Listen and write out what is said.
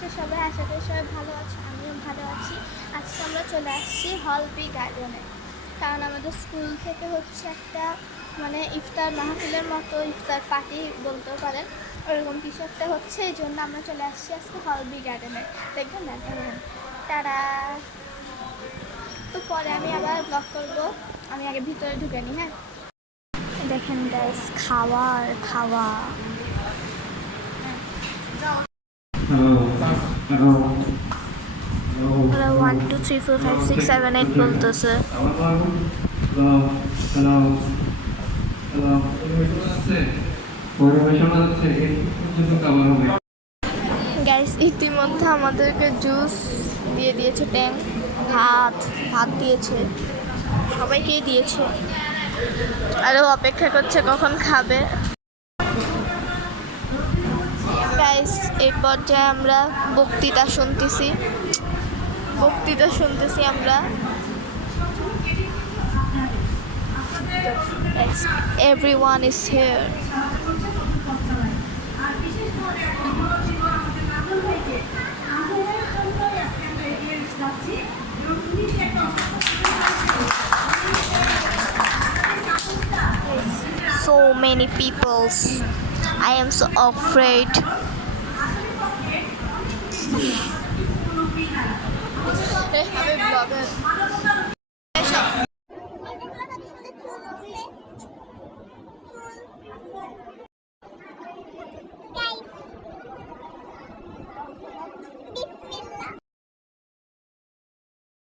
আছে সবাই? আশা করি সবাই ভালো আছে, আমিও ভালো আছি। আজকে আমরা চলে আসছি হল বি গার্ডেনে, কারণ আমাদের স্কুল থেকে হচ্ছে একটা মানে ইফতার মাহফিলের মতো, ইফতার পার্টি বলতেও পারেন, ওরকম কিছু একটা হচ্ছে। এই জন্য আমরা চলে আসছি আজকে হল বি গার্ডেনে। দেখবেন না এরকম তারা, তো পরে আমি আবার ব্লগ করবো। আমি আগে ভিতরে ঢুকে নিই। হ্যাঁ, দেখেন গাইস, খাওয়ার খাওয়া। ওরা 1 2 3 4 5 6 7 8 বলতেছে। গাইস, ইতিমধ্যে আমাদেরকে জুস দিয়ে দিয়েছে, ট্যাং, ভাত দিয়েছে, সবাইকেই দিয়েছে। আরও অপেক্ষা করছে কখন খাবে। গাইস, এই পর্যায়ে আমরা বক্তৃতা শুনতেছি আমরা। Everyone is here. So many peoples. I am so afraid. I'm a blogger.